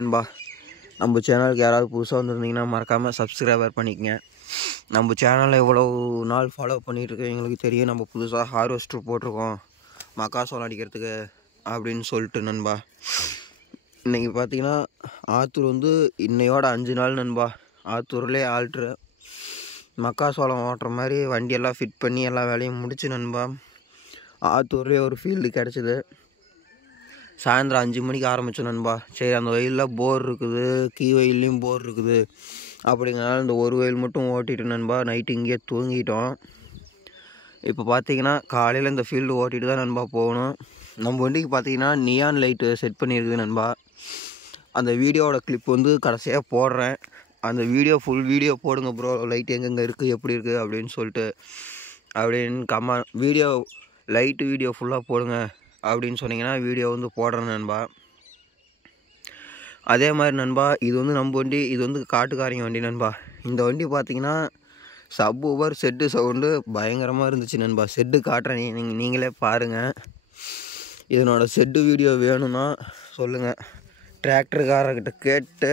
நண்பா, நம்ம சேனலுக்கு யாராவது புதுசாக வந்திருந்தீங்கன்னா மறக்காமல் சப்ஸ்கிரைபர் பண்ணிக்கங்க. நம்ம சேனலில் எவ்வளோ நாள் ஃபாலோ பண்ணிகிட்ருக்கோம் எங்களுக்கு தெரியும். நம்ம புதுசாக ஹார்வெஸ்டர் போட்டிருக்கோம் மக்காசோளம் அடிக்கிறதுக்கு அப்படின்னு சொல்லிட்டு நண்பா. இன்றைக்கி பார்த்தீங்கன்னா ஆத்தூர் வந்து இன்னையோட 5 நாள் நண்பா. ஆத்தூர்லேயே ஆல்ட்ரு மக்காசோளம் ஓட்டுற மாதிரி வண்டியெல்லாம் ஃபிட் பண்ணி எல்லா வேலையும் முடிச்சு நண்பா. ஆத்தூர்லேயே ஒரு ஃபீல்டு கிடச்சிது. சாயந்தரம் 5 மணிக்கு ஆரம்பித்தோம் நண்பா. சரி, அந்த வயலில் போர் இருக்குது, கீ வயல்லையும் போர் இருக்குது அப்படிங்கிறனால இந்த ஒரு வயல் மட்டும் ஓட்டிட்டு நண்பா நைட்டு இங்கேயே தூங்கிட்டோம். இப்போ பார்த்தீங்கன்னா காலையில் இந்த ஃபீல்டு ஓட்டிட்டு தான் நண்பா போகணும். நம்ம வண்டிக்கு பார்த்தீங்கன்னா நியான் லைட்டு செட் பண்ணியிருக்குது நண்பா. அந்த வீடியோவோட கிளிப் வந்து கடைசியாக போடுறேன். அந்த வீடியோ ஃபுல் வீடியோ போடுங்க ப்ரோ, லைட் எங்கெங்கே இருக்குது எப்படி இருக்குது அப்படின்னு சொல்லிட்டு அப்படின்னு வீடியோ லைட்டு வீடியோ ஃபுல்லாக போடுங்க அப்படின்னு சொன்னீங்கன்னா வீடியோ வந்து போடுறேன் நண்பா. அதே மாதிரி நண்பா, இது வந்து நம்ம வண்டி, இது வந்து காட்டுக்காரங்க வண்டி நண்பா. இந்த வண்டி பார்த்தீங்கன்னா சப் ஊவர் செட்டு சவுண்டு பயங்கரமாக இருந்துச்சு நண்பா. செட்டு காட்டுறேன், நீங்களே பாருங்கள். இதனோட செட்டு வீடியோ வேணும்னா சொல்லுங்கள், டிராக்டருக்காரர்கிட்ட கேட்டு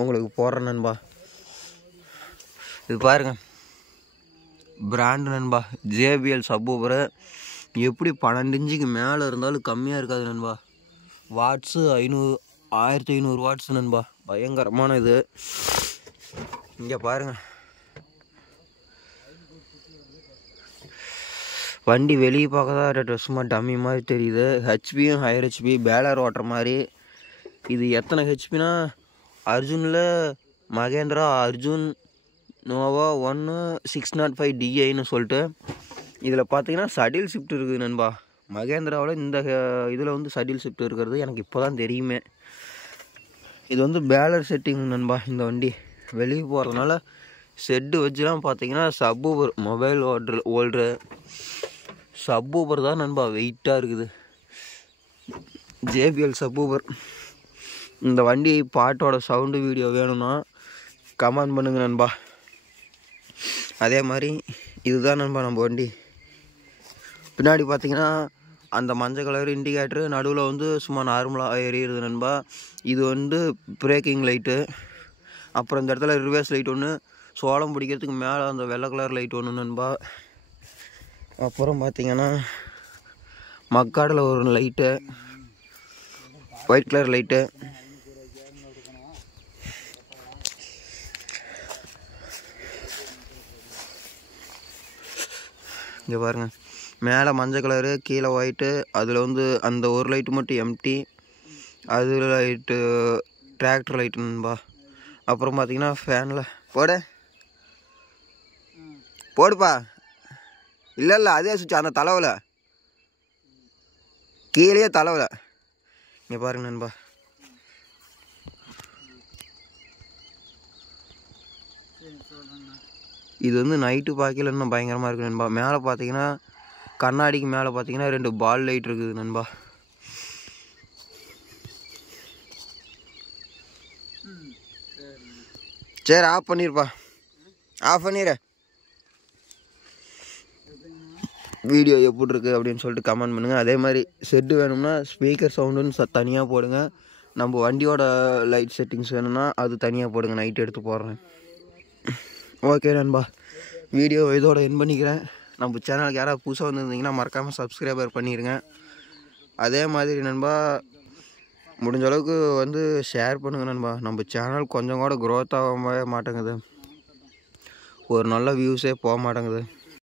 உங்களுக்கு போடுறேன் நண்பா. இது பாருங்கள், பிராண்டு நண்பா, ஜேபிஎல் சப் ஊவரு. எப்படி 12 இன்ச்சுக்கு மேலே இருந்தாலும் கம்மியாக இருக்காது நண்பா. வாட்ஸு 1500 வாட்ஸ் நண்பா. பயங்கரமான இது. இங்கே பாருங்கள், வண்டி வெளியே பார்க்க தான் சும்மா டம்மி மாதிரி தெரியுது. ஹெச்பியும் ஹையர் ஹெச்பி பேலர் ஓட்டுற மாதிரி. இது எத்தனை ஹெச்பினா அர்ஜுனில் மகேந்திரா அர்ஜுன் நோவா 1605 டிஐன்னு சொல்லிட்டு இதில் பார்த்தீங்கன்னா சடில் ஷிஃப்ட் இருக்குது நண்பா. மகேந்திராவில் இந்த இதில் வந்து சடில் ஷிஃப்ட் இருக்கிறது எனக்கு இப்போ தான் தெரியுமே. இது வந்து பேலர் செட்டிங் நண்பா. இந்த வண்டி வெளியே போகிறதுனால செட்டு வச்சுலாம் பார்த்தீங்கன்னா சப் ஊவர் மொபைல் ஓல்ட்ரு சப் ஊவர் தான் நண்பா வெயிட்டாக இருக்குது. JBL subwoofer. இந்த வண்டி பாட்டோட சவுண்டு வீடியோ வேணும்னா கமெண்ட் பண்ணுங்க நண்பா. அதே மாதிரி இதுதான் நண்பா நம்ம வண்டி. பின்னாடி பார்த்தீங்கன்னா அந்த மஞ்சள் கலர் இண்டிகேட்ரு நடுவில் வந்து சும்மா நார்மலாக எரியுது நண்பா. இது வந்து பிரேக்கிங் லைட்டு. அப்புறம் இந்த இடத்துல ரிவர்ஸ் லைட் ஒன்று, சோளம் பிடிக்கிறதுக்கு மேலே அந்த வெள்ளை கலர் லைட் ஒன்று நண்பா. அப்புறம் பார்த்தீங்கன்னா மக்காடில் ஒரு லைட்டு, ஒயிட் கலர் லைட்டு. இங்கே பாருங்கள், மேலே மஞ்சள் கலரு, கீழே ஒயிட்டு. அதில் வந்து அந்த ஒரு லைட்டு மட்டும் எம்டி. அது லைட்டு டிராக்டர் லைட்டு நண்பா. அப்புறம் பார்த்தீங்கன்னா ஃபேனில் போடுப்பா. இல்லை அதே சுவிட்ச் அந்த தலைவில் கீழே தலைவில். இங்கே பாருங்க நண்பா. இது வந்து நைட்டு பார்க்கல இன்னும் பயங்கரமாக இருக்குது நண்பா. மேலே பார்த்தீங்கன்னா கண்ணாடிக்கு மேலே பார்த்தீங்கன்னா 2 பால் லைட் இருக்குது நண்பா. சரி, ஆஃப் பண்ணிருப்பா, ஆஃப் பண்ணிடு. வீடியோ எப்படி இருக்குது அப்படின்னு சொல்லிட்டு கமெண்ட் பண்ணுங்கள். அதே மாதிரி செட்டு வேணும்னா ஸ்பீக்கர் சவுண்டுன்னு தனியாக போடுங்க. நம்ம வண்டியோட லைட் செட்டிங்ஸ் வேணும்னா அது தனியாக போடுங்க, நைட் எடுத்து போடுறேன். ஓகே நண்பா, வீடியோ இதோட என் பண்ணிக்கிறேன். நம்ம சேனலுக்கு யாராவது புதுசாக வந்துருந்தீங்கன்னா மறக்காமல் சப்ஸ்கிரைபர் பண்ணிடுங்க. அதே மாதிரி நண்பா முடிஞ்ச அளவுக்கு வந்து ஷேர் பண்ணுங்கள் நண்பா. நம்ம சேனல் கொஞ்சம் கூட க்ரோத் ஆக மாட்டேங்குது, ஒரு நல்ல வியூஸே போக மாட்டேங்குது.